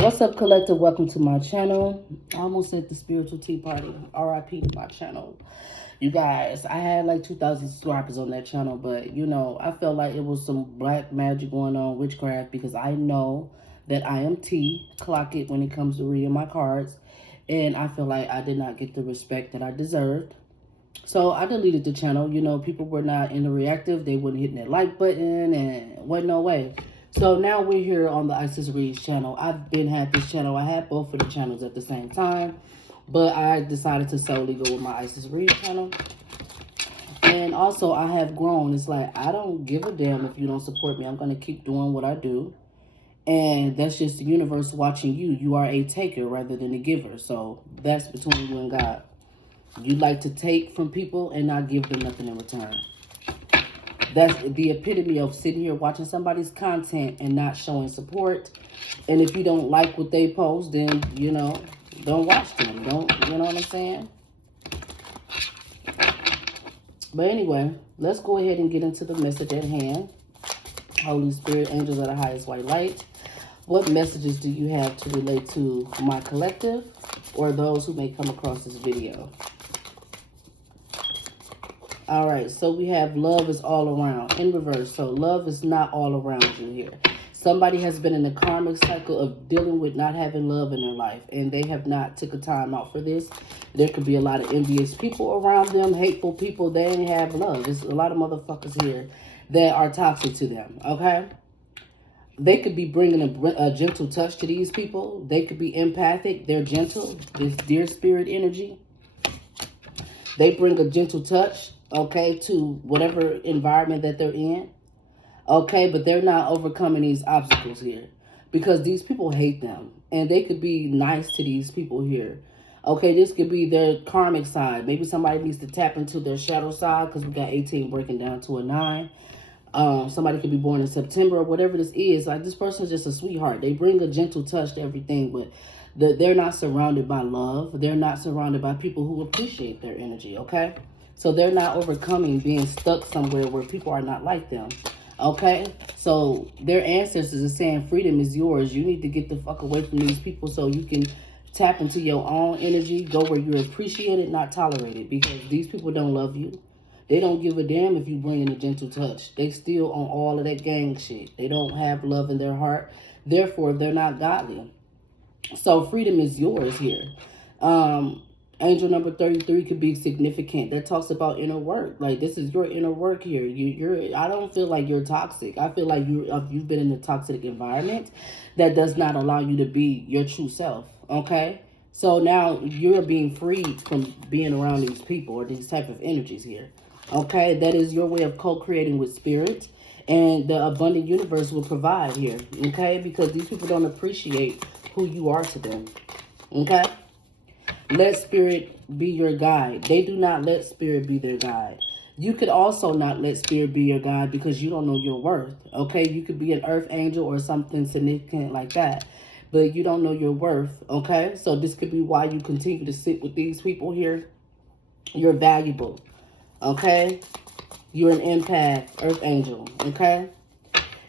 What's up, collective? Welcome to my channel. I almost said the spiritual tea party. RIP to my channel. You guys, I had like 2,000 subscribers on that channel, but I felt like it was some black magic going on, witchcraft, because I know that I am T, clock it when it comes to reading my cards, and I feel like I did not get the respect that I deserved. So I deleted the channel. People were not in the reactive. They weren't hitting that like button and wasn't no way. So now we're here on the Isis Reads channel. I've been had this channel. I had both of the channels at the same time. But I decided to solely go with my Isis Reads channel. And also I have grown. It's like I don't give a damn if you don't support me. I'm going to keep doing what I do. And that's just the universe watching you. You are a taker rather than a giver. So that's between you and God. You like to take from people and not give them nothing in return. That's the epitome of sitting here watching somebody's content and not showing support. And if you don't like what they post, then, don't watch them. You know what I'm saying? But anyway, let's go ahead and get into the message at hand. Holy Spirit, angels of the highest white light. What messages do you have to relate to my collective or those who may come across this video? All right, so we have love is all around in reverse. So love is not all around you here. Somebody has been in the karmic cycle of dealing with not having love in their life, and they have not took a time out for this. There could be a lot of envious people around them, hateful people. They ain't have love. There's a lot of motherfuckers here that are toxic to them, okay? They could be bringing a gentle touch to these people. They could be empathic. They're gentle. This dear spirit energy. They bring a gentle touch, okay, to whatever environment that they're in. Okay, but they're not overcoming these obstacles here because these people hate them. And they could be nice to these people here. Okay, this could be their karmic side. Maybe somebody needs to tap into their shadow side because we got 18 breaking down to a 9. Somebody could be born in September or whatever this is. Like, this person is just a sweetheart. They bring a gentle touch to everything, but they're not surrounded by love. They're not surrounded by people who appreciate their energy, okay? So they're not overcoming being stuck somewhere where people are not like them, okay? So their ancestors are saying freedom is yours. You need to get the fuck away from these people so you can tap into your own energy, go where you're appreciated, not tolerated, because these people don't love you. They don't give a damn if you bring in a gentle touch. They still on all of that gang shit. They don't have love in their heart. Therefore, they're not godly. So freedom is yours here. Angel number 33 could be significant. That talks about inner work. Like, this is your inner work here. I don't feel like you're toxic. I feel like you've been in a toxic environment that does not allow you to be your true self. Okay? So now you're being freed from being around these people or these type of energies here. Okay? That is your way of co-creating with spirit. And the abundant universe will provide here. Okay? Because these people don't appreciate who you are to them. Okay? Let spirit be your guide. They do not let spirit be their guide. You could also not let spirit be your guide because you don't know your worth. Okay? You could be an earth angel or something significant like that, but you don't know your worth. Okay? So this could be why you continue to sit with these people here. You're valuable. Okay? You're an empath, earth angel. Okay?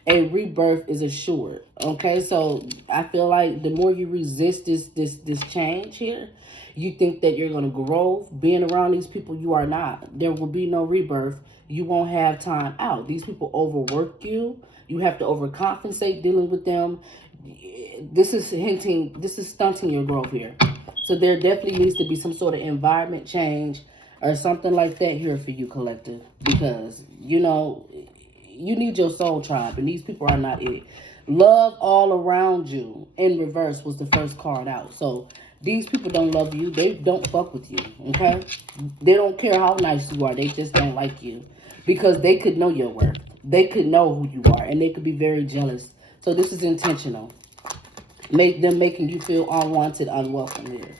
A rebirth is assured. Okay, so I feel like the more you resist this change here, you think that you're going to grow. Being around these people, you are not. There will be no rebirth. You won't have time out. These people overwork you. You have to overcompensate dealing with them. This is stunting your growth here. So there definitely needs to be some sort of environment change or something like that here for you, collective, because you need your soul tribe, and these people are not it. Love all around you in reverse was the first card out. So these people don't love you. They don't fuck with you, okay? They don't care how nice you are. They just don't like you because they could know your worth. They could know who you are, and they could be very jealous. So this is intentional. Making you feel unwanted, unwelcome here,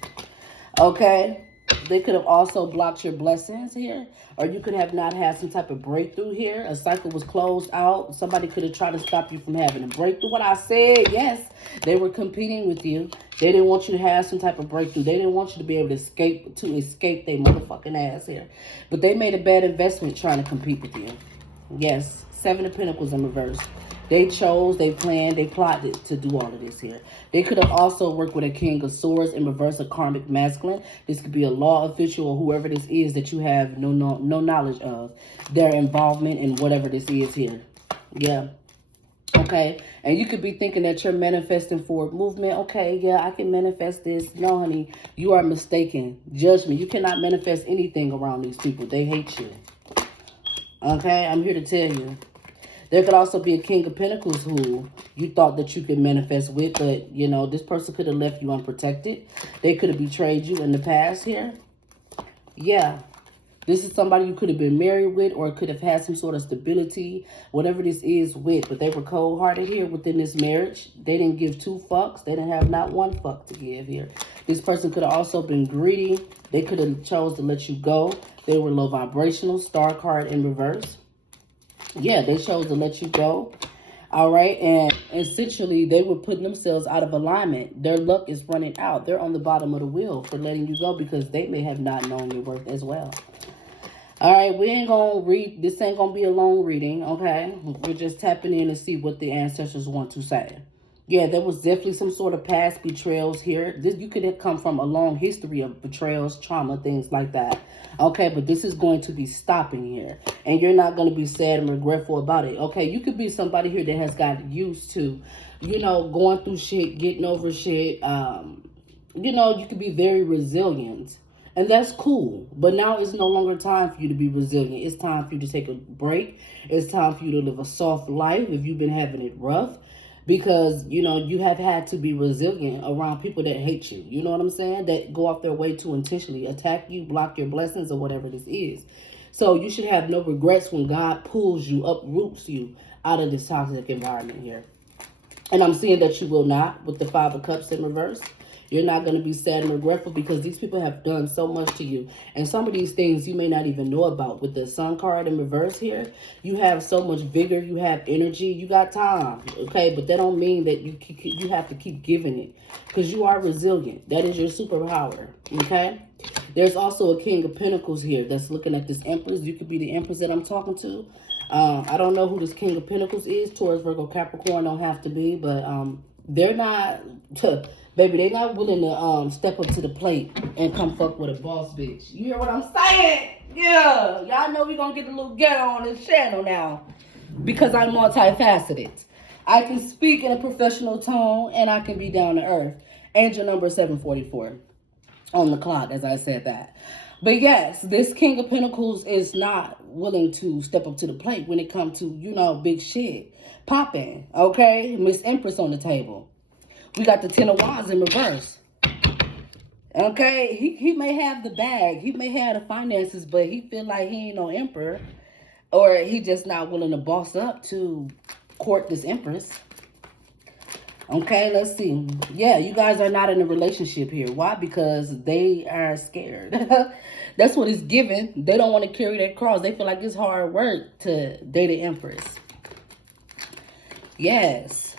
okay? They could have also blocked your blessings here, or you could have not had some type of breakthrough here. A cycle was closed out. Somebody could have tried to stop you from having a breakthrough. What I said, yes, they were competing with you. They didn't want you to have some type of breakthrough. They didn't want you to be able to escape their motherfucking ass here. But they made a bad investment trying to compete with you. Yes, 7 of Pentacles in reverse. They chose, they planned, they plotted to do all of this here. They could have also worked with a King of Swords in reverse, a karmic masculine. This could be a law official or whoever this is that you have no knowledge of. Their involvement in whatever this is here. Yeah. Okay, and you could be thinking that you're manifesting forward movement. Okay, yeah, I can manifest this. No, honey, you are mistaken. Judgment. You cannot manifest anything around these people. They hate you. Okay, I'm here to tell you. There could also be a King of Pentacles who you thought that you could manifest with, but, you know, this person could have left you unprotected. They could have betrayed you in the past here. Yeah. This is somebody you could have been married with or could have had some sort of stability, whatever this is with. But they were cold-hearted here within this marriage. They didn't give two fucks. They didn't have not one fuck to give here. This person could have also been greedy. They could have chose to let you go. They were low vibrational, star card in reverse. Yeah, they chose to let you go. All right. And essentially, they were putting themselves out of alignment. Their luck is running out. They're on the bottom of the wheel for letting you go because they may have not known your worth as well. All right, we ain't going to read. This ain't going to be a long reading, okay? We're just tapping in to see what the ancestors want to say. Yeah, there was definitely some sort of past betrayals here. This you could have come from a long history of betrayals, trauma, things like that. Okay, but this is going to be stopping here. And you're not going to be sad and regretful about it. Okay, you could be somebody here that has got used to, you know, going through shit, getting over shit. You know, you could be very resilient. And that's cool. But now it's no longer time for you to be resilient. It's time for you to take a break. It's time for you to live a soft life if you've been having it rough. Because, you know, you have had to be resilient around people that hate you. You know what I'm saying? That go off their way to intentionally attack you, block your blessings, or whatever this is. So you should have no regrets when God pulls you, uproots you out of this toxic environment here. And I'm seeing that you will not with the Five of Cups in reverse. You're not going to be sad and regretful because these people have done so much to you. And some of these things you may not even know about. With the Sun card in reverse here, you have so much vigor. You have energy. You got time. Okay, but that don't mean that you have to keep giving it because you are resilient. That is your superpower. Okay, there's also a King of Pentacles here that's looking at this Empress. You could be the Empress that I'm talking to. I don't know who this King of Pentacles is. Taurus, Virgo, Capricorn don't have to be, but they're not... Baby, they not willing to step up to the plate and come fuck with a boss bitch. You hear what I'm saying? Yeah. Y'all know we gonna get a little ghetto on this channel now. Because I'm multifaceted. I can speak in a professional tone and I can be down to earth. Angel number 744 on the clock, as I said that. But yes, this King of Pentacles is not willing to step up to the plate when it comes to, you know, big shit. Popping, okay? Miss Empress on the table. We got the Ten of Wands in reverse. Okay, he may have the bag. He may have the finances, but he feel like he ain't no emperor. Or he just not willing to boss up to court this Empress. Okay, let's see. Yeah, you guys are not in a relationship here. Why? Because they are scared. That's what it's given. They don't want to carry that cross. They feel like it's hard work to date an Empress. Yes.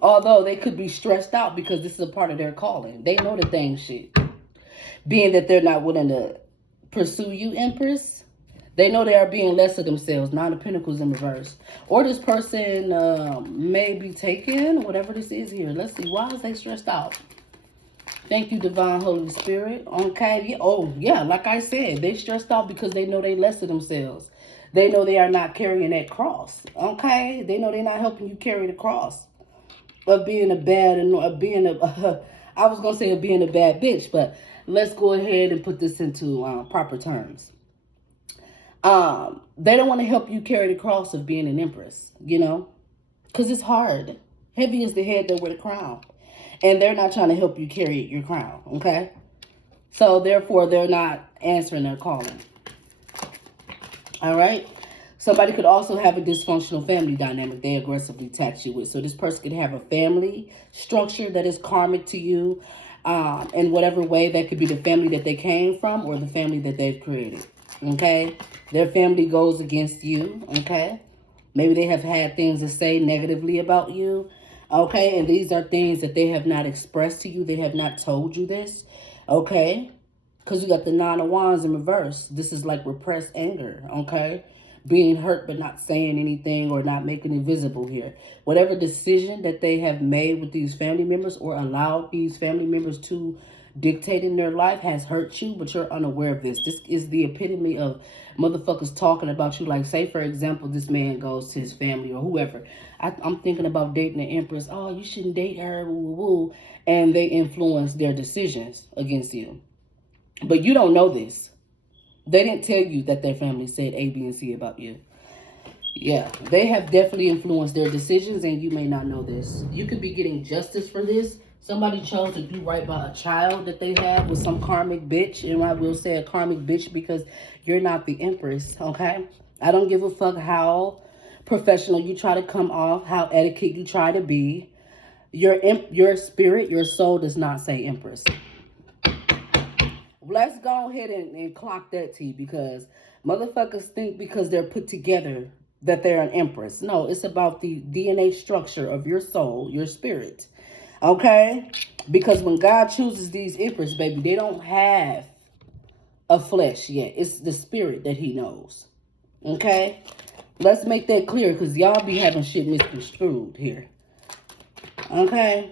Although they could be stressed out because this is a part of their calling. They know the thing shit. Being that they're not willing to pursue you, Empress, they know they are being less of themselves. Nine of Pentacles in reverse. Or this person may be taken, whatever this is here. Let's see. Why is they stressed out? Thank you, Divine Holy Spirit. Okay. Yeah. Oh, yeah. Like I said, they stressed out because they know they less of themselves. They know they are not carrying that cross. Okay. They know they're not helping you carry the cross. Of being a bad, I was going to say of being a bad bitch, but let's go ahead and put this into proper terms. They don't want to help you carry the cross of being an Empress, you know, because it's hard. Heavy is the head that wear the crown. And they're not trying to help you carry your crown, okay? So, therefore, they're not answering their calling. All right? Somebody could also have a dysfunctional family dynamic they aggressively attach you with. So this person could have a family structure that is karmic to you in whatever way. That could be the family that they came from or the family that they've created. Okay? Their family goes against you. Okay? Maybe they have had things to say negatively about you. Okay? And these are things that they have not expressed to you. They have not told you this. Okay? Because you got the Nine of Wands in reverse. This is like repressed anger. Okay? being hurt but not saying anything or not making it visible here. Whatever decision that they have made with these family members or allowed these family members to dictate in their life has hurt you, but you're unaware of this. This is the epitome of motherfuckers talking about you. Like, say, for example, this man goes to his family or whoever. I'm thinking about dating an empress. Oh, you shouldn't date her, woo, woo, woo. And they influence their decisions against you. But you don't know this. They didn't tell you that their family said A, B, and C about you. Yeah, they have definitely influenced their decisions, and you may not know this. You could be getting justice for this. Somebody chose to do right by a child that they have with some karmic bitch. And I will say a karmic bitch because you're not the empress, okay? I don't give a fuck how professional you try to come off, how etiquette you try to be. Your spirit, your soul does not say empress. Let's go ahead and clock that T, because motherfuckers think because they're put together that they're an empress. No, it's about the DNA structure of your soul, your spirit. Okay? Because when God chooses these empress, baby, they don't have a flesh yet. It's the spirit that he knows. Okay? Let's make that clear, because y'all be having shit misconstrued here. Okay?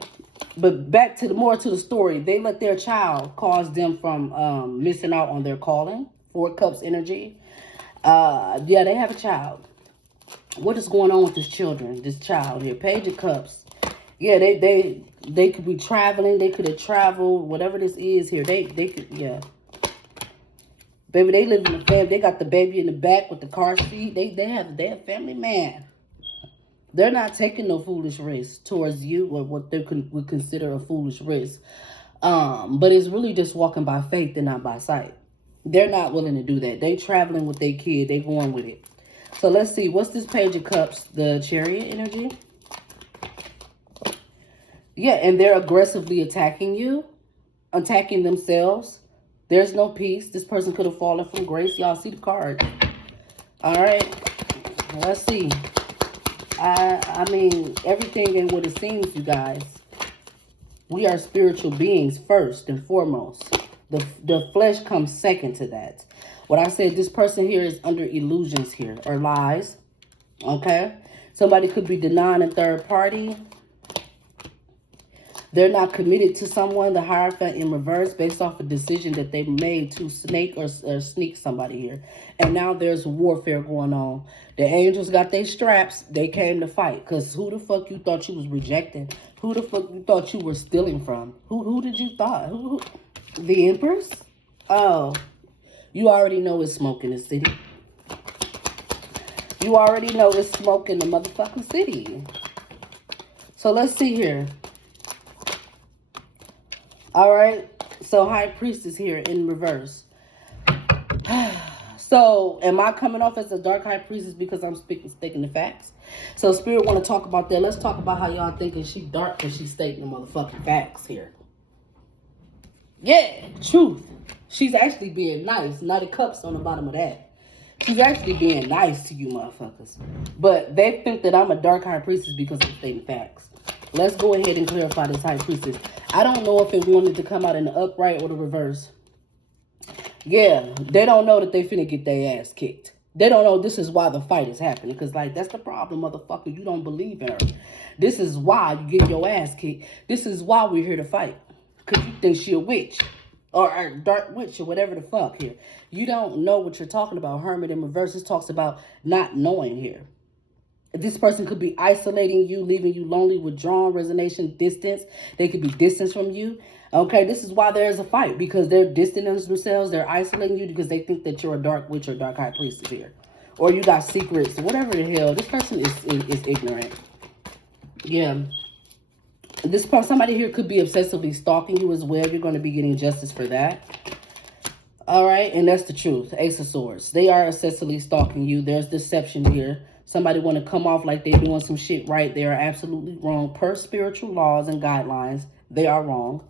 But back to the story. They let their child cause them from missing out on their calling. 4 Cups energy. Yeah, they have a child. What is going on with this child here? Page of Cups. Yeah, they could be traveling. They could have traveled. Whatever this is here. They could, yeah. Baby, they live in the family. They got the baby in the back with the car seat. They have family man. They're not taking no foolish risk towards you, or what they would consider a foolish risk. But it's really just walking by faith and not by sight. They're not willing to do that. They traveling with their kid. They going with it. So let's see. What's this Page of Cups? The Chariot energy. Yeah, and they're aggressively attacking you. Attacking themselves. There's no peace. This person could have fallen from grace. Y'all see the card. All right. Let's see. I mean, everything ain't what it seems, you guys. We are spiritual beings first and foremost. The flesh comes second to that. What I said, this person here is under illusions here, or lies. Okay? Somebody could be denying a third party. They're not committed to someone, the Hierophant in reverse, based off a decision that they made to snake or sneak somebody here. And now there's warfare going on. The angels got their straps. They came to fight. Because who the fuck you thought you was rejecting? Who the fuck you thought you were stealing from? Who did you thought? Who? The Empress? Oh, you already know it's smoke in the city. You already know it's smoke in the motherfucking city. So let's see here. All right, so High Priestess here in reverse. So, am I coming off as a dark High Priestess because I'm stating the facts? So, Spirit want to talk about that. Let's talk about how y'all thinking she dark because she's stating the motherfucking facts here. Yeah, truth. She's actually being nice. Knight of Cups on the bottom of that. She's actually being nice to you motherfuckers. But they think that I'm a dark High Priestess because I'm stating facts. Let's go ahead and clarify this High Priestess. I don't know if it wanted to come out in the upright or the reverse. Yeah, they don't know that they finna get their ass kicked. They don't know this is why the fight is happening. Because, like, that's the problem, motherfucker. You don't believe in her. This is why you get your ass kicked. This is why we're here to fight. Because you think she a witch. Or a dark witch or whatever the fuck here. You don't know what you're talking about. Hermit in reverse. This talks about not knowing here. This person could be isolating you, leaving you lonely, withdrawn, resignation, distance. They could be distance from you. Okay, this is why there's a fight. Because they're distancing themselves. They're isolating you because they think that you're a dark witch or dark High Priestess here. Or you got secrets. Whatever the hell. This person is ignorant. Yeah. Somebody here could be obsessively stalking you as well. You're going to be getting justice for that. All right, and that's the truth. Ace of Swords. They are obsessively stalking you. There's deception here. Somebody want to come off like they're doing some shit right. They are absolutely wrong. Per spiritual laws and guidelines, they are wrong.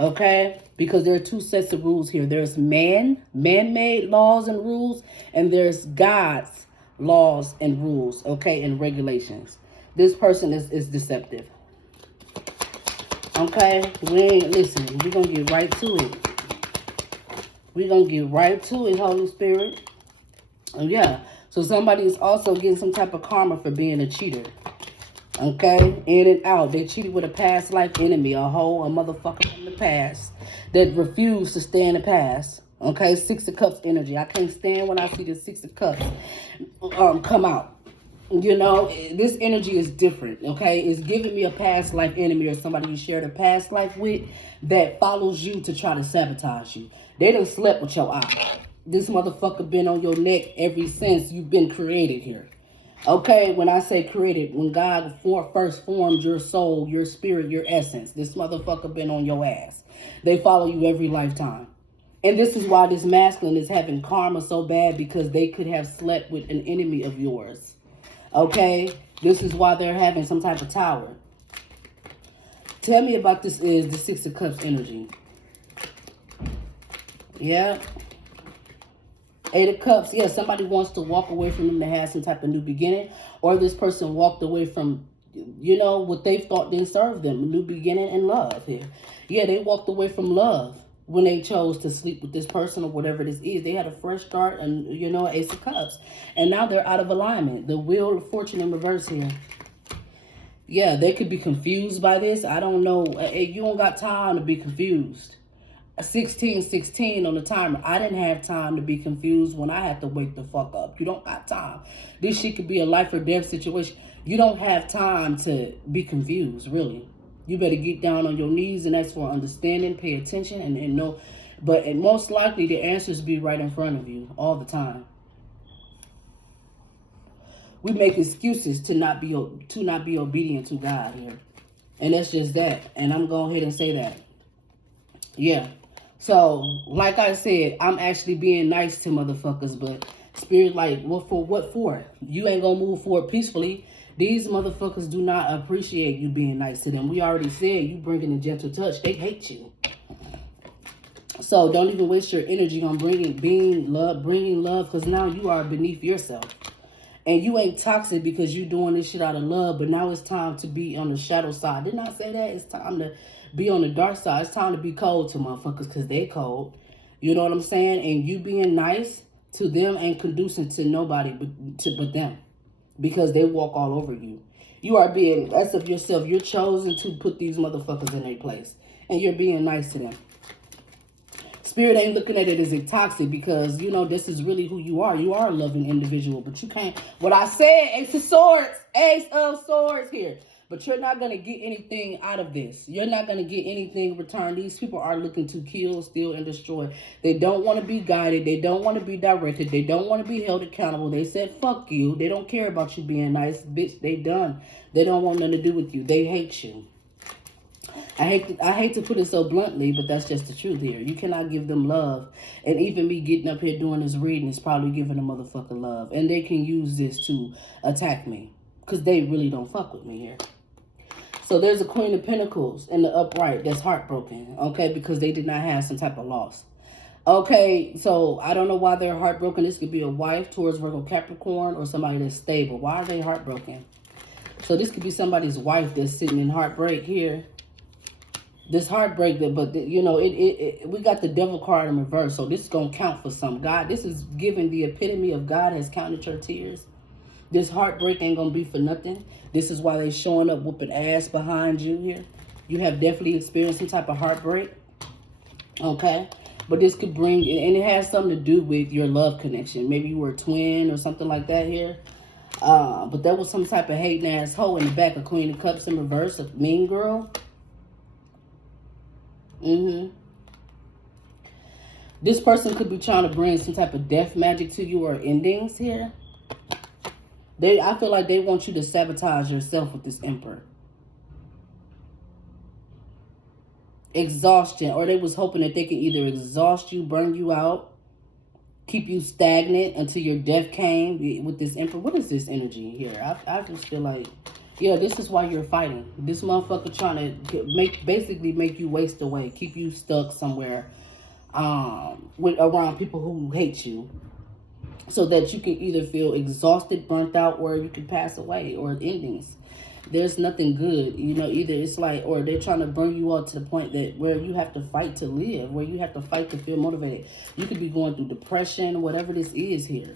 Okay? Because there are 2 sets of rules here. There's man-made laws and rules, and there's God's laws and rules, okay, and regulations. This person is deceptive. Okay? Listen, we're going to get right to it. We're going to get right to it, Holy Spirit. Yeah. So somebody is also getting some type of karma for being a cheater. Okay? In and out. They cheated with a past life enemy. A motherfucker from the past that refused to stay in the past. Okay? 6 of Cups energy. I can't stand when I see the 6 of Cups come out. You know, this energy is different, okay? It's giving me a past life enemy or somebody you shared a past life with that follows you to try to sabotage you. They done slept with your eye. This motherfucker been on your neck ever since you've been created here. Okay, when I say created, when God first formed your soul, your spirit, your essence, this motherfucker been on your ass. They follow you every lifetime. And this is why this masculine is having karma so bad, because they could have slept with an enemy of yours. Okay, this is why they're having some type of tower. Tell me about this is the 6 of Cups energy. Yeah. 8 of Cups. Yeah, somebody wants to walk away from them to have some type of new beginning. Or this person walked away from, you know, what they thought didn't serve them. A new beginning and love here. Yeah, they walked away from love when they chose to sleep with this person or whatever this is. They had a fresh start and, you know, Ace of Cups. And now they're out of alignment. The Wheel of Fortune in reverse here. Yeah, they could be confused by this. I don't know. You don't got time to be confused. 16 on the timer. I didn't have time to be confused when I had to wake the fuck up. You don't got time. This shit could be a life or death situation. You don't have time to be confused, really. You better get down on your knees and ask for understanding, pay attention, and know. But most likely the answers be right in front of you all the time. We make excuses to not be obedient to God here. And that's just that. And I'm going ahead and say that. Yeah. So, like I said, I'm actually being nice to motherfuckers, but Spirit like, what for? You ain't gonna move forward peacefully. These motherfuckers do not appreciate you being nice to them. We already said you bringing a gentle touch. They hate you. So don't even waste your energy on bringing love, because now you are beneath yourself. And you ain't toxic because you doing this shit out of love, but now it's time to be on the shadow side. Didn't I say that? It's time to be on the dark side. It's time to be cold to motherfuckers because they cold. You know what I'm saying? And you being nice to them ain't conducive to nobody but them. Because they walk all over you. You are being less of yourself. You're chosen to put these motherfuckers in their place. And you're being nice to them. Spirit ain't looking at it as a toxic because, you know, this is really who you are. You are a loving individual. But you can't. What I said, Ace of Swords. Ace of Swords here. But you're not going to get anything out of this. You're not going to get anything in return. These people are looking to kill, steal, and destroy. They don't want to be guided. They don't want to be directed. They don't want to be held accountable. They said, fuck you. They don't care about you being nice. Bitch, they done. They don't want nothing to do with you. They hate you. I hate to put it so bluntly, but that's just the truth here. You cannot give them love. And even me getting up here doing this reading is probably giving a motherfucker love. And they can use this to attack me. Because they really don't fuck with me here. So there's a Queen of Pentacles in the upright that's heartbroken, okay, because they did not have some type of loss. Okay, so I don't know why they're heartbroken. This could be a wife, Taurus, Virgo, Capricorn, or somebody that's stable. Why are they heartbroken? So this could be somebody's wife that's sitting in heartbreak here. This heartbreak, but you know, we got the Devil card in reverse, so this is going to count for some. God, this is giving the epitome of God has counted your tears. This heartbreak ain't going to be for nothing. This is why they showing up whooping ass behind you here. You have definitely experienced some type of heartbreak. Okay? But this could bring, and it has something to do with your love connection. Maybe you were a twin or something like that here. But there was some type of hating ass hoe in the back of Queen of Cups in reverse, a mean girl. This person could be trying to bring some type of death magic to you or endings here. I feel like they want you to sabotage yourself with this Emperor. Exhaustion. Or they was hoping that they could either exhaust you, burn you out, keep you stagnant until your death came with this Emperor. What is this energy here? I just feel like, yeah, this is why you're fighting. This motherfucker trying to basically make you waste away, keep you stuck somewhere around people who hate you. So that you can either feel exhausted, burnt out, or you can pass away, or endings. There's nothing good, you know, either it's like, or they're trying to bring you out to the point that where you have to fight to live, where you have to fight to feel motivated. You could be going through depression, whatever this is here.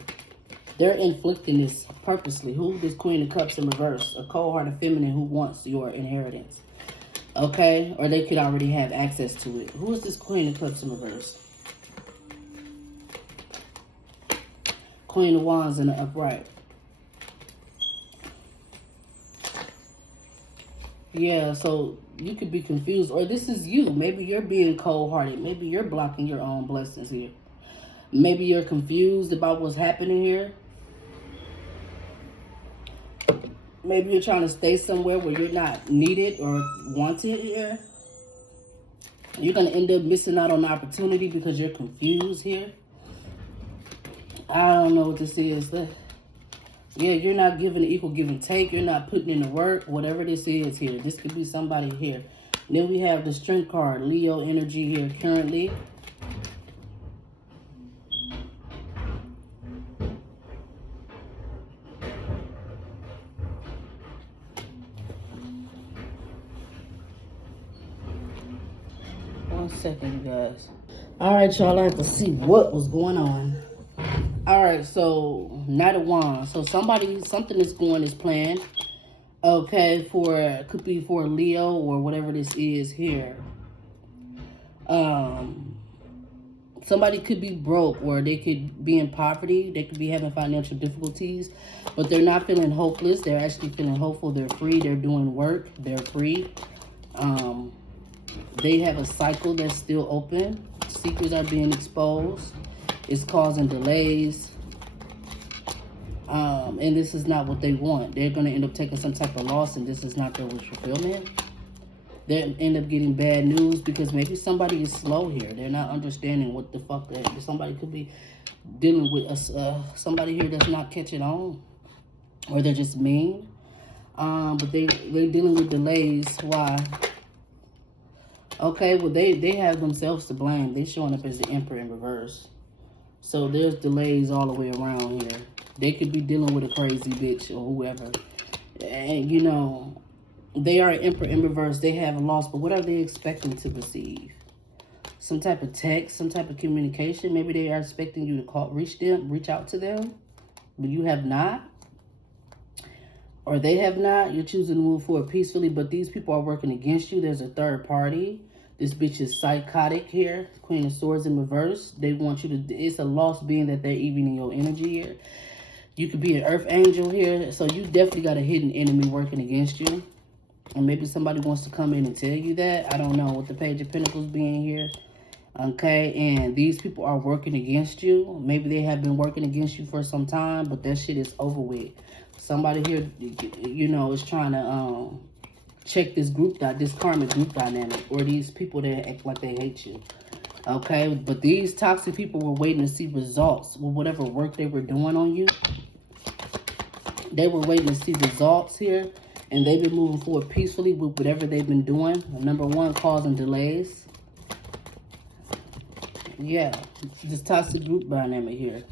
They're inflicting this purposely. Who? This Queen of Cups in reverse. A cold-hearted feminine who wants your inheritance. Okay? Or they could already have access to it. Who is this Queen of Cups in reverse? Queen of Wands in the upright. Yeah, so you could be confused. Or this is you. Maybe you're being cold-hearted. Maybe you're blocking your own blessings here. Maybe you're confused about what's happening here. Maybe you're trying to stay somewhere where you're not needed or wanted here. You're going to end up missing out on the opportunity because you're confused here. I don't know what this is. Yeah, you're not giving an equal give and take. You're not putting in the work. Whatever this is here. This could be somebody here. Then we have the Strength card. Leo energy here currently. One second, you guys. All right, y'all. I have to see what was going on. All right, so Knight of Wands. So something is going as planned. Okay, could be for Leo or whatever this is here. Somebody could be broke, or they could be in poverty. They could be having financial difficulties, but they're not feeling hopeless. They're actually feeling hopeful. They're free. They're doing work. They're free. They have a cycle that's still open. Secrets are being exposed. It's causing delays. And this is not what they want. They're going to end up taking some type of loss, and this is not their wish fulfillment. They end up getting bad news because maybe somebody is slow here. They're not understanding what the fuck somebody could be dealing with. Somebody here that's not catching on, or they're just mean. But they're dealing with delays. Why? Okay, well, they have themselves to blame. They're showing up as the Emperor in reverse. So there's delays all the way around here. They could be dealing with a crazy bitch or whoever. And, you know, they are an Emperor in reverse. They have a loss, but what are they expecting to receive? Some type of text, some type of communication. Maybe they are expecting you to reach out to them, but you have not. Or they have not. You're choosing to move forward peacefully, but these people are working against you. There's a third party. This bitch is psychotic here. Queen of Swords in reverse. They want you to... It's a loss being that they're evening your energy here. You could be an earth angel here. So you definitely got a hidden enemy working against you. And maybe somebody wants to come in and tell you that. I don't know. With the Page of Pentacles being here. Okay. And these people are working against you. Maybe they have been working against you for some time. But that shit is over with. Somebody here, you know, is trying to... check this karmic group dynamic, or these people that act like they hate you. Okay, but these toxic people were waiting to see results with whatever work they were doing on you. They were waiting to see results here, and they've been moving forward peacefully with whatever they've been doing. Number one, causing delays. Yeah, this toxic group dynamic here.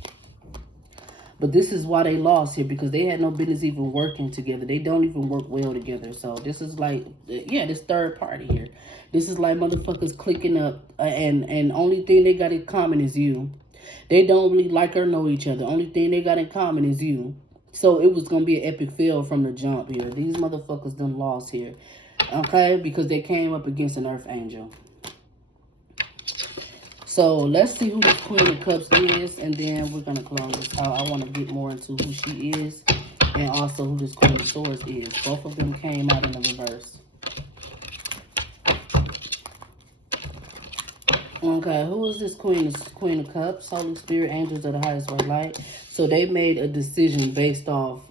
But this is why they lost here, because they had no business even working together. They don't even work well together. So this is like, yeah, this third party here. This is like motherfuckers clicking up, and only thing they got in common is you. They don't really like or know each other. Only thing they got in common is you. So it was going to be an epic fail from the jump here. These motherfuckers done lost here. Okay, because they came up against an earth angel. So let's see who the Queen of Cups is, and then we're going to close this out. I want to get more into who she is, and also who this Queen of Swords is. Both of them came out in the reverse. Okay, who is this Queen of Cups? Holy Spirit, angels of the highest white light. So they made a decision based off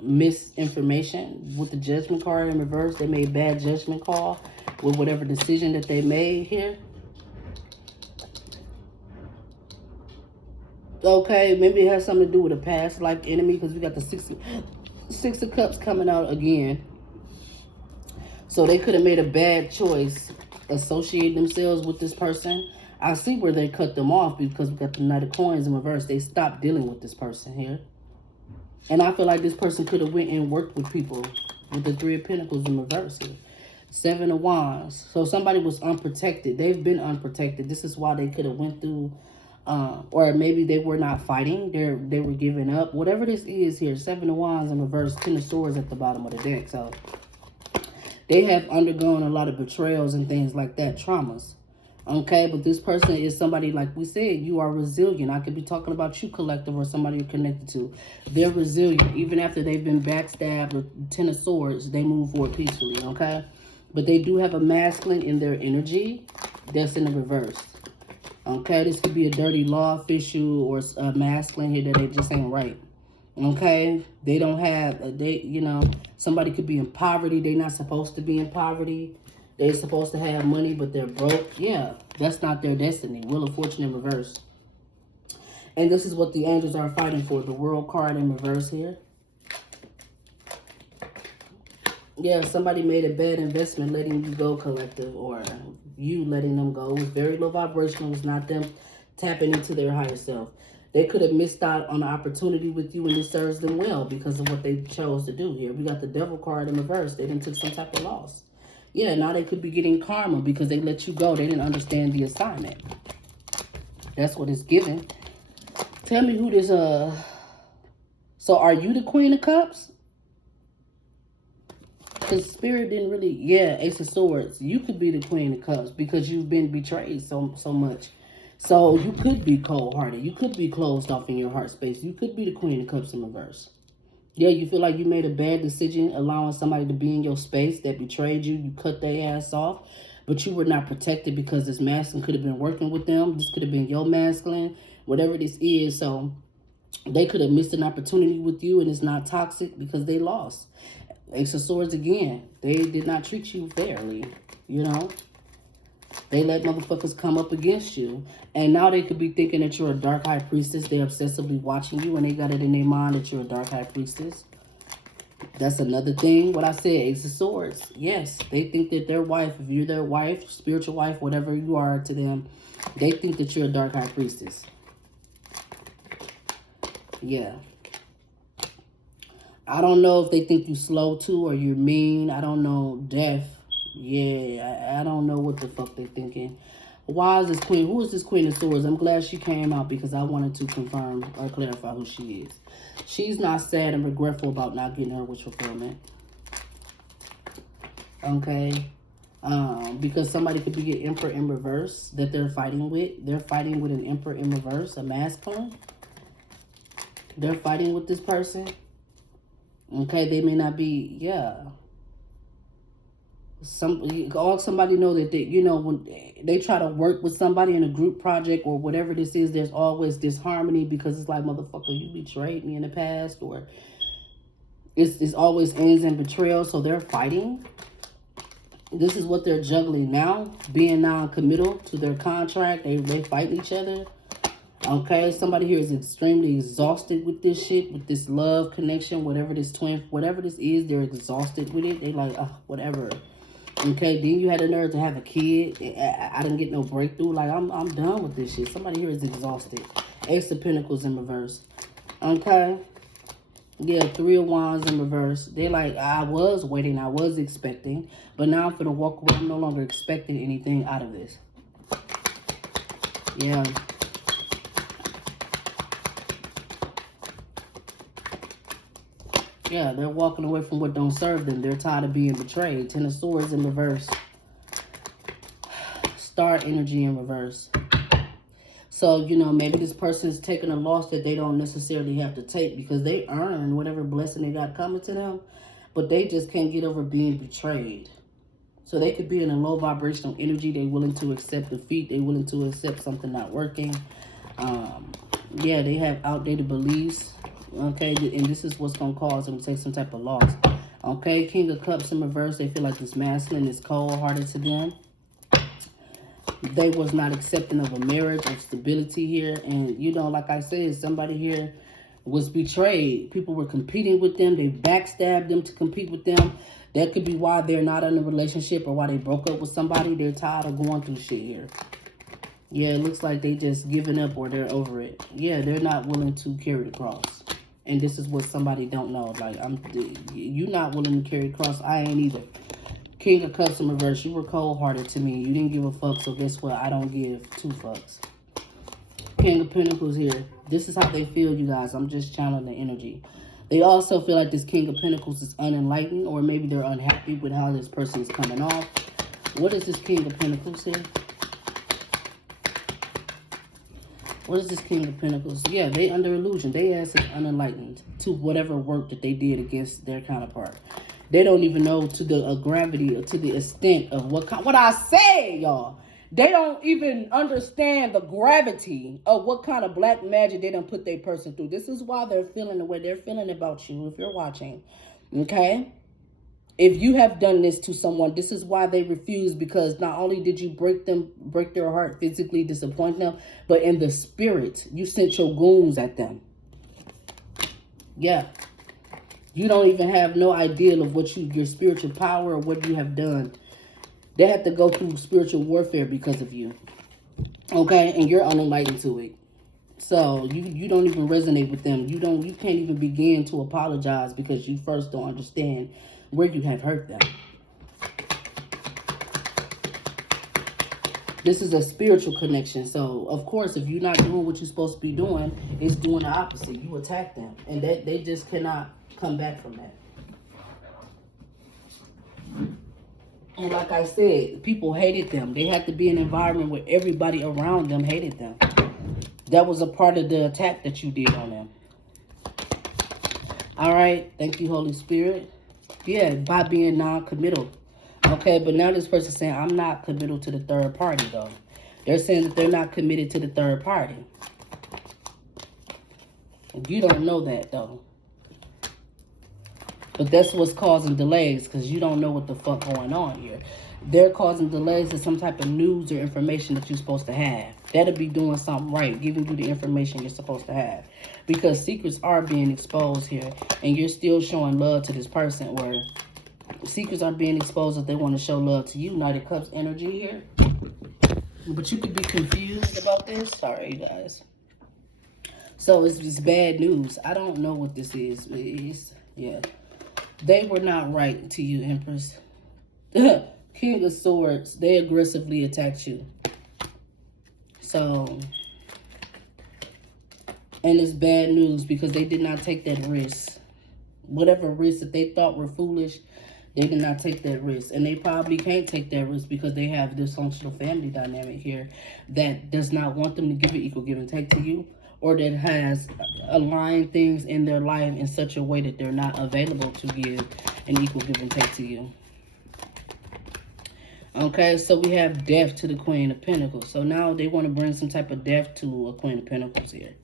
misinformation with the Judgment card in reverse. They made bad judgment call with whatever decision that they made here. Okay, maybe it has something to do with a past life enemy, because we got the Six of Cups coming out again. So they could have made a bad choice associating themselves with this person. I see where they cut them off, because we got the Knight of Coins in reverse. They stopped dealing with this person here. And I feel like this person could have went and worked with people with the Three of Pentacles in reverse here. Seven of Wands. So somebody was unprotected. They've been unprotected. This is why they could have went through Or maybe they were not fighting. They were giving up. Whatever this is here, 7 of Wands in reverse, 10 of Swords at the bottom of the deck. So they have undergone a lot of betrayals and things like that, traumas. Okay, but this person is somebody, like we said, you are resilient. I could be talking about you, collective, or somebody you're connected to. They're resilient. Even after they've been backstabbed with 10 of Swords, they move forward peacefully, okay? But they do have a masculine in their energy that's in the reverse. Okay, this could be a dirty law official or a masculine here that they just ain't right. Okay, they don't have, somebody could be in poverty. They're not supposed to be in poverty. They're supposed to have money, but they're broke. Yeah, that's not their destiny. Wheel of Fortune in reverse. And this is what the angels are fighting for. The World card in reverse here. Yeah, somebody made a bad investment letting you go, collective, or you letting them go. It was very low vibrational. It was not them tapping into their higher self. They could have missed out on the opportunity with you, and it serves them well because of what they chose to do here. We got the Devil card in reverse. They didn't took some type of loss. Yeah, now they could be getting karma because they let you go. They didn't understand the assignment. That's what it's given. Tell me who this, so are you the Queen of Cups? Because Spirit didn't really, yeah, Ace of Swords. You could be the Queen of Cups because you've been betrayed so much. So you could be cold-hearted. You could be closed off in your heart space. You could be the Queen of Cups in reverse. Yeah, you feel like you made a bad decision allowing somebody to be in your space that betrayed you. You cut their ass off, but you were not protected because this masculine could have been working with them. This could have been your masculine, whatever this is. So they could have missed an opportunity with you, and it's not toxic because they lost. Ace of Swords again. They did not treat you fairly, you know. They let motherfuckers come up against you. And now they could be thinking that you're a dark high priestess. They're obsessively watching you and they got it in their mind that you're a dark high priestess. That's another thing. What I said, Ace of Swords. Yes, they think that their wife, if you're their wife, spiritual wife, whatever you are to them, they think that you're a dark high priestess. Yeah. I don't know if they think you slow too or you're mean. I don't know. Deaf. Yeah, I don't know what the fuck they're thinking. Why is this queen? Who is this Queen of Swords? I'm glad she came out because I wanted to confirm or clarify who she is. She's not sad and regretful about not getting her wish fulfillment. Okay. Because somebody could be an Emperor in reverse that they're fighting with. They're fighting with an Emperor in reverse, a masculine. They're fighting with this person. Okay, they may not be, yeah. Somebody know that they, when they try to work with somebody in a group project or whatever this is, there's always disharmony because it's like, motherfucker, you betrayed me in the past, or it's always ends in betrayal. So they're fighting. This is what they're juggling now, being non-committal to their contract. They fight each other. Okay, somebody here is extremely exhausted with this shit, with this love connection, whatever this is, they're exhausted with it. They like, whatever. Okay, then you had the nerve to have a kid. I didn't get no breakthrough. Like, I'm done with this shit. Somebody here is exhausted. Ace of Pentacles in reverse. Okay. Yeah, 3 of Wands in reverse. They're like, I was waiting. I was expecting. But now I'm going to walk away. I'm no longer expecting anything out of this. Yeah. Yeah, they're walking away from what don't serve them. They're tired of being betrayed. 10 of Swords in reverse. Star energy in reverse. So, maybe this person's taking a loss that they don't necessarily have to take because they earn whatever blessing they got coming to them. But they just can't get over being betrayed. So they could be in a low vibrational energy. They're willing to accept defeat. They're willing to accept something not working. Yeah, they have outdated beliefs. Okay, and this is what's going to cause them to take some type of loss. Okay, King of Cups in reverse. They feel like this masculine is cold-hearted to them. They was not accepting of a marriage, of stability here. And, like I said, somebody here was betrayed. People were competing with them. They backstabbed them to compete with them. That could be why they're not in a relationship or why they broke up with somebody. They're tired of going through shit here. Yeah, it looks like they just giving up or they're over it. Yeah, they're not willing to carry the cross. And this is what somebody don't know. Like, you not willing to carry the cross. I ain't either. King of Cups in reverse. You were cold-hearted to me. You didn't give a fuck. So guess what? I don't give 2 fucks. King of Pentacles here. This is how they feel, you guys. I'm just channeling the energy. They also feel like this King of Pentacles is unenlightened, or maybe they're unhappy with how this person is coming off. What is this King of Pentacles here? What is this King of Pentacles? Yeah, they under illusion. They ass is unenlightened to whatever work that they did against their counterpart. They don't even know to the gravity or to the extent of what I say, y'all. They don't even understand the gravity of what kind of black magic they done put their person through. This is why they're feeling the way they're feeling about you if you're watching. Okay? If you have done this to someone, this is why they refuse, because not only did you break their heart, physically disappoint them, but in the spirit, you sent your goons at them. Yeah. You don't even have no idea of what your spiritual power or what you have done. They have to go through spiritual warfare because of you. Okay? And you're unenlightened to it. So you don't even resonate with them. You can't even begin to apologize because you first don't understand where you have hurt them. This is a spiritual connection. So, of course, if you're not doing what you're supposed to be doing, it's doing the opposite. You attack them. And they just cannot come back from that. And like I said, people hated them. They had to be in an environment where everybody around them hated them. That was a part of the attack that you did on them. All right. Thank you, Holy Spirit. Yeah, by being non-committal. Okay, but now this person's saying, I'm not committal to the third party, though. They're saying that they're not committed to the third party. You don't know that, though. But that's what's causing delays, because you don't know what the fuck going on here. They're causing delays to some type of news or information that you're supposed to have. That'll be doing something right, giving you the information you're supposed to have. Because secrets are being exposed here, and you're still showing love to this person, where secrets are being exposed that they want to show love to you. Knight of Cups energy here. But you could be confused about this. Sorry, you guys. So it's just bad news. I don't know what this is. Yeah. They were not right to you, Empress. King of Swords. They aggressively attacked you. So, and it's bad news because they did not take that risk. Whatever risk that they thought were foolish, they did not take that risk. And they probably can't take that risk because they have this dysfunctional family dynamic here that does not want them to give an equal give and take to you, or that has aligned things in their life in such a way that they're not available to give an equal give and take to you. Okay, so we have death to the Queen of Pentacles. So now they want to bring some type of death to a Queen of Pentacles here.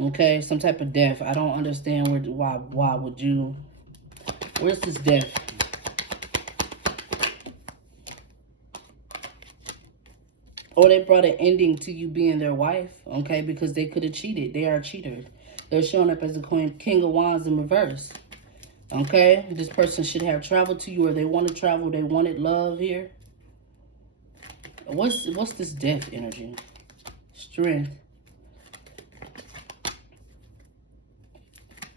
Okay, some type of death. I don't understand why would you... Where's this death? Or they brought an ending to you being their wife, okay, because they could have cheated. They are cheaters. They're showing up as the King of Wands in reverse. Okay, this person should have traveled to you, or they want to travel. They wanted love here. What's this death energy? Strength.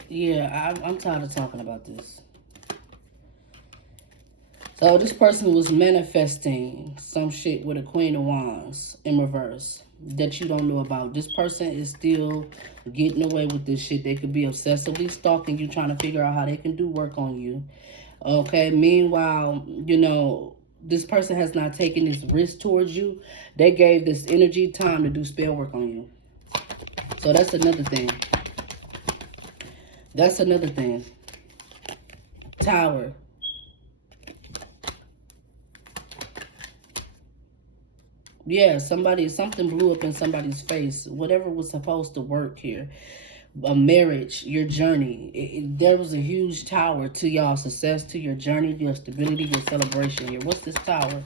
Yeah, I'm tired of talking about this. So this person was manifesting some shit with a Queen of Wands in reverse that you don't know about. This person is still getting away with this shit. They could be obsessively stalking you, trying to figure out how they can do work on you. Okay, meanwhile, you know, this person has not taken this risk towards you. They gave this energy time to do spell work on you. So that's another thing. That's another thing. Tower. Yeah, something blew up in somebody's face. Whatever was supposed to work here. A marriage, your journey. There was a huge tower to y'all success, to your journey, your stability, your celebration here. What's this tower?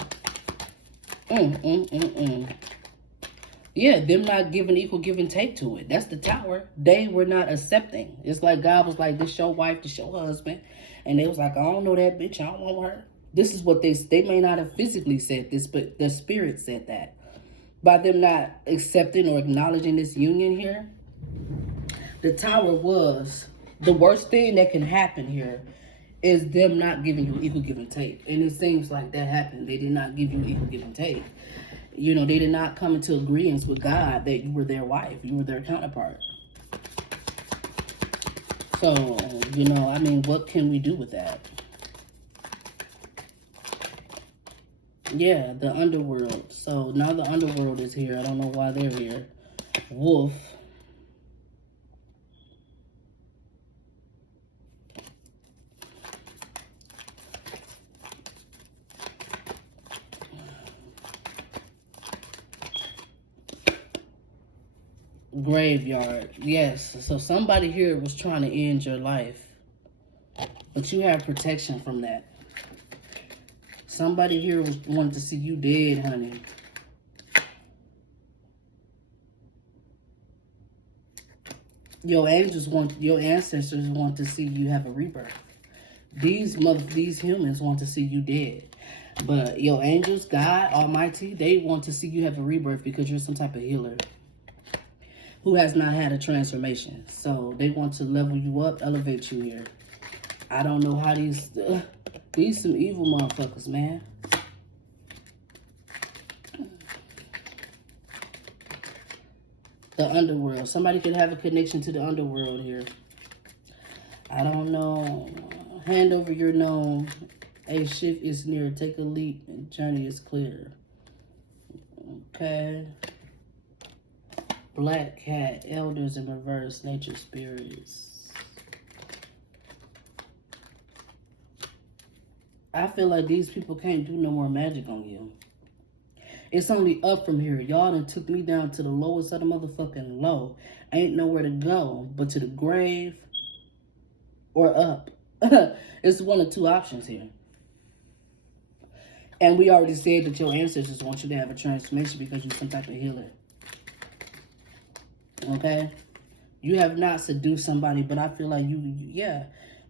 Yeah, them not giving equal give and take to it. That's the tower. They were not accepting. It's like God was like, this your wife, this your husband. And they was like, I don't know that bitch. I don't want her. This is what they may not have physically said this, but the spirit said that. By them not accepting or acknowledging this union here, the tower was the worst thing that can happen here is them not giving you equal give and take. And it seems like that happened. They did not give you equal give and take. You know, they did not come into agreement with God that you were their wife. You were their counterpart. So, you know, I mean, what can we do with that? Yeah, the underworld. So now the underworld is here. I don't know why they're here. Wolf. Graveyard. Yes. So somebody here was trying to end your life. But you have protection from that. Somebody here was wanting to see you dead, honey. Your angels want, your ancestors want to see you have a rebirth. These humans want to see you dead. But your angels, God Almighty, they want to see you have a rebirth because you're some type of healer who has not had a transformation. So they want to level you up, elevate you here. I don't know how these some evil motherfuckers, man. The underworld. Somebody could have a connection to the underworld here. I don't know. Hand over your gnome. A shift is near. Take a leap and journey is clear. Okay. Black cat. Elders in reverse. Nature spirits. I feel like these people can't do no more magic on you. It's only up from here. Y'all done took me down to the lowest of the motherfucking low. Ain't nowhere to go but to the grave or up. It's one of two options here. And we already said that your ancestors want you to have a transformation because you're some type of healer. Okay? You have not seduced somebody, but I feel like yeah.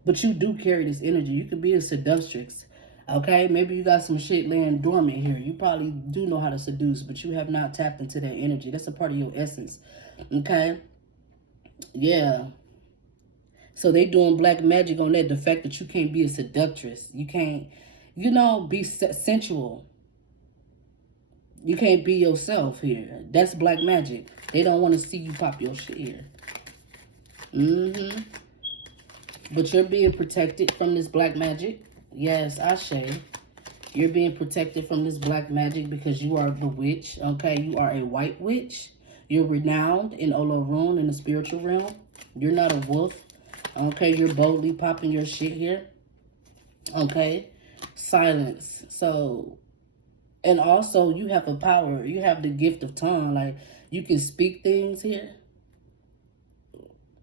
But you do carry this energy. You could be a seductress. Okay? Maybe you got some shit laying dormant here. You probably do know how to seduce, but you have not tapped into that energy. That's a part of your essence. Okay? Yeah. So they doing black magic on that. The fact that you can't be a seductress. You can't, you know, be sensual. You can't be yourself here. That's black magic. They don't want to see you pop your shit here. Mm-hmm. But you're being protected from this black magic. Yes, Ashe. You're being protected from this black magic because you are the witch. Okay, you are a white witch. You're renowned in Olorun in the spiritual realm. You're not a wolf. Okay, you're boldly popping your shit here. Okay, silence. So, and also you have a power. You have the gift of tongue. Like, you can speak things here.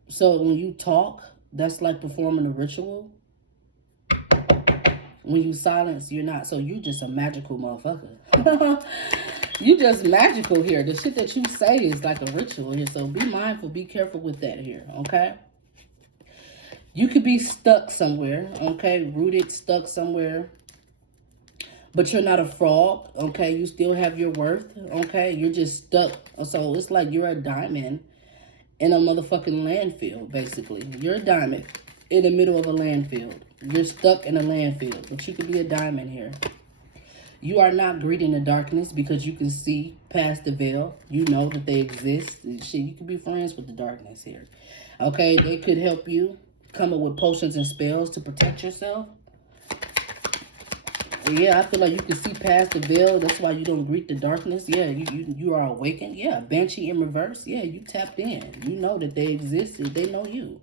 So when you talk, that's like performing a ritual. When you silence, you're not. So you just a magical motherfucker. You just magical here. The shit that you say is like a ritual here. So be mindful, be careful with that here, okay? You could be stuck somewhere, okay? Rooted, stuck somewhere. But you're not a frog, okay? You still have your worth, okay? You're just stuck. So it's like you're a diamond in a motherfucking landfill, basically. You're a diamond in the middle of a landfill. You're stuck in a landfill, but you could be a diamond here. You are not greeting the darkness because you can see past the veil. You know that they exist. Shit, you could be friends with the darkness here. Okay, they could help you come up with potions and spells to protect yourself. Yeah, I feel like you can see past the veil. That's why you don't greet the darkness. Yeah, you are awakened. Yeah, Banshee in reverse. Yeah, you tapped in. You know that they exist. They know you.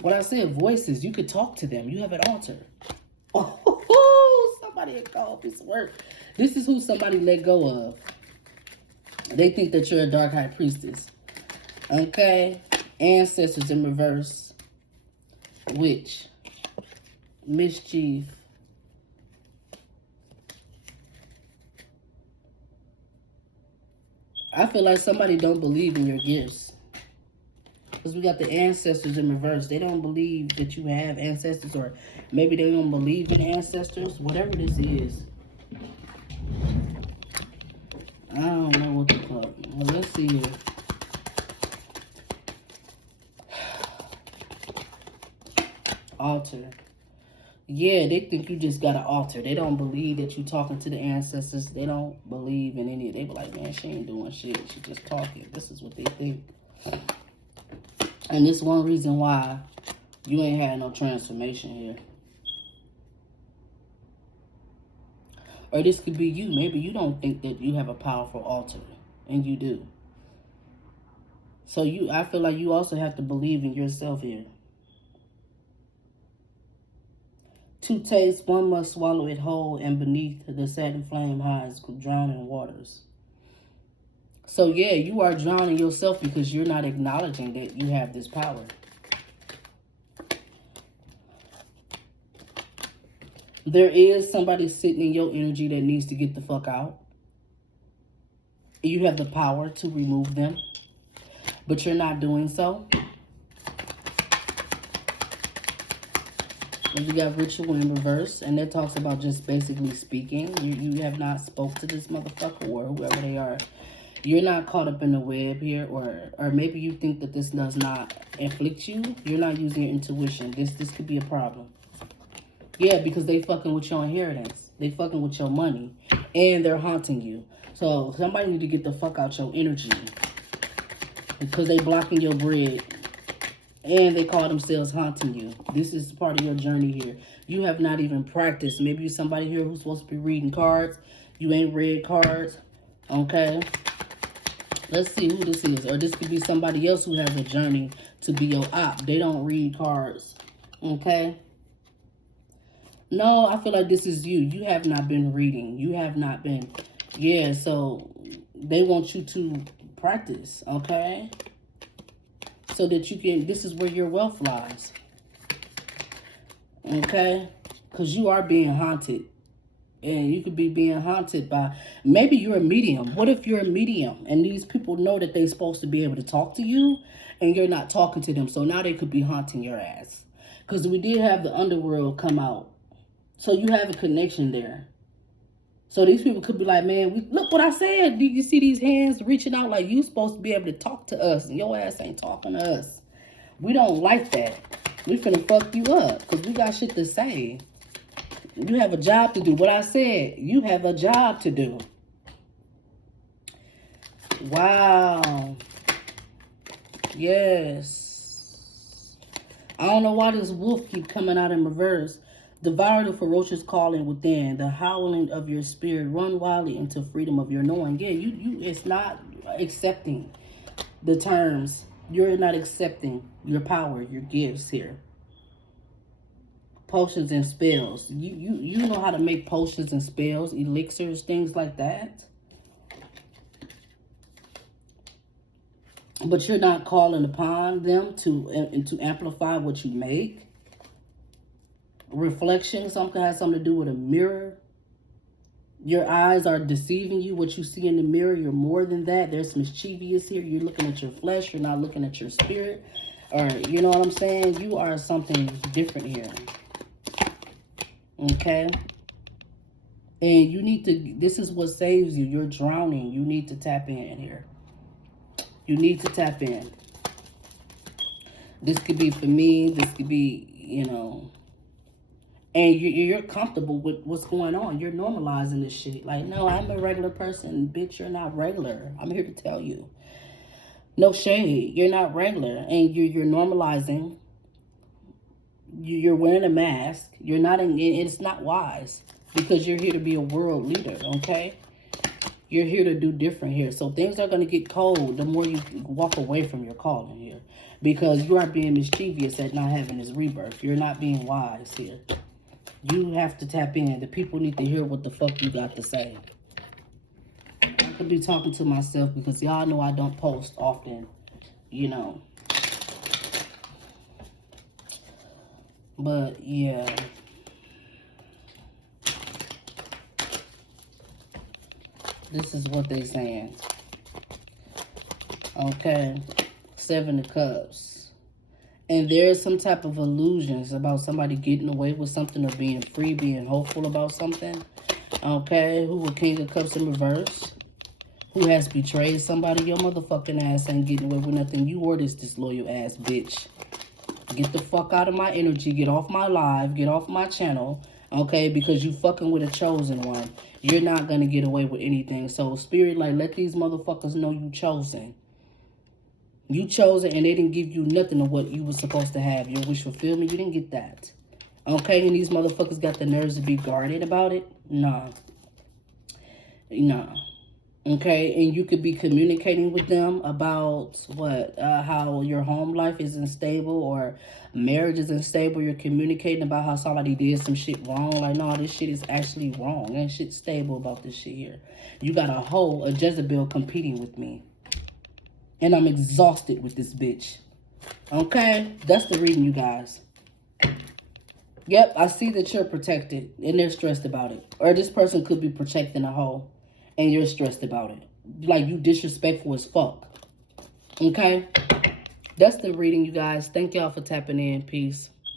What I said, voices. You could talk to them. You have an altar. Oh, somebody had called a piece of work. This is who somebody let go of. They think that you're a dark high priestess. Okay. Ancestors in reverse. Witch. Mischief. I feel like somebody don't believe in your gifts. Because we got the ancestors in reverse. They don't believe that you have ancestors, or maybe they don't believe in ancestors. Whatever this is. I don't know what the fuck. Well, let's see here. Altar. Yeah, they think you just got an altar. They don't believe that you talking to the ancestors. They don't believe in any. They be like, man, she ain't doing shit. She just talking. This is what they think. And this one reason why you ain't had no transformation here. Or this could be you. Maybe you don't think that you have a powerful altar. And you do. So I feel like you also have to believe in yourself here. To taste, one must swallow it whole, and beneath the satin flame hides drowning waters. So yeah, you are drowning yourself because you're not acknowledging that you have this power. There is somebody sitting in your energy that needs to get the fuck out. You have the power to remove them, but you're not doing so. And you got ritual in reverse, and that talks about just basically speaking. You have not spoke to this motherfucker or whoever they are. You're not caught up in the web here, or maybe you think that this does not afflict you. You're not using your intuition. This could be a problem. Yeah, because they fucking with your inheritance. They fucking with your money, and they're haunting you. So somebody need to get the fuck out your energy because they blocking your bread. And they call themselves haunting you. This is part of your journey here. You have not even practiced. Maybe you're somebody here who's supposed to be reading cards. You ain't read cards. Okay. Let's see who this is. Or this could be somebody else who has a journey to be your op. They don't read cards. Okay. No, I feel like this is you. You have not been reading. You have not been. Yeah, so they want you to practice. Okay. So that you can, this is where your wealth lies. Okay? Because you are being haunted. And you could be being haunted by, maybe you're a medium. What if you're a medium and these people know that they're supposed to be able to talk to you and you're not talking to them? So now they could be haunting your ass. Because we did have the underworld come out. So you have a connection there. So these people could be like, man, look what I said. Do you see these hands reaching out like you supposed to be able to talk to us and your ass ain't talking to us? We don't like that. We finna fuck you up because we got shit to say. You have a job to do. What I said, you have a job to do. Wow. Yes. I don't know why this wolf keep coming out in reverse. Devour the ferocious calling within, the howling of your spirit, run wildly into freedom of your knowing. Yeah, it's not accepting the terms. You're not accepting your power, your gifts here. Potions and spells. You know how to make potions and spells, elixirs, things like that. But you're not calling upon them to amplify what you make. Reflection, something has something to do with a mirror. Your eyes are deceiving you. What you see in the mirror, you're more than that. There's mischievous here. You're looking at your flesh. You're not looking at your spirit. Or, you know what I'm saying? You are something different here. Okay? And you need to, this is what saves you. You're drowning. You need to tap in here. You need to tap in. This could be for me. This could be, you know... And you're comfortable with what's going on. You're normalizing this shit. Like, no, I'm a regular person. Bitch, you're not regular. I'm here to tell you. No shade. You're not regular. And you're normalizing. You're wearing a mask. You're not in, it's not wise. Because you're here to be a world leader, okay? You're here to do different here. So things are going to get cold the more you walk away from your calling here. Because you are being mischievous at not having this rebirth. You're not being wise here. You have to tap in. The people need to hear what the fuck you got to say. I could be talking to myself because y'all know I don't post often, you know. But, yeah. This is what they saying. Okay. 7 of Cups. And there's some type of illusions about somebody getting away with something or being free, being hopeful about something. Okay, who with King of Cups in reverse? Who has betrayed somebody? Your motherfucking ass ain't getting away with nothing. You or this disloyal ass bitch. Get the fuck out of my energy. Get off my live. Get off my channel. Okay? Because you fucking with a chosen one. You're not going to get away with anything. So, Spirit, like, let these motherfuckers know you chosen. You chosen and they didn't give you nothing of what you were supposed to have. Your wish fulfillment, you didn't get that. Okay? And these motherfuckers got the nerves to be guarded about it? Nah. Nah. Okay, and you could be communicating with them about what, how your home life is unstable or marriage is unstable. You're communicating about how somebody did some shit wrong. Like, no, this shit is actually wrong. Ain't shit stable about this shit here. You got a Jezebel competing with me. And I'm exhausted with this bitch. Okay, that's the reading, you guys. Yep, I see that you're protected and they're stressed about it. Or this person could be protecting a hoe. And you're stressed about it. Like, you disrespectful as fuck. Okay? That's the reading, you guys. Thank y'all for tapping in. Peace.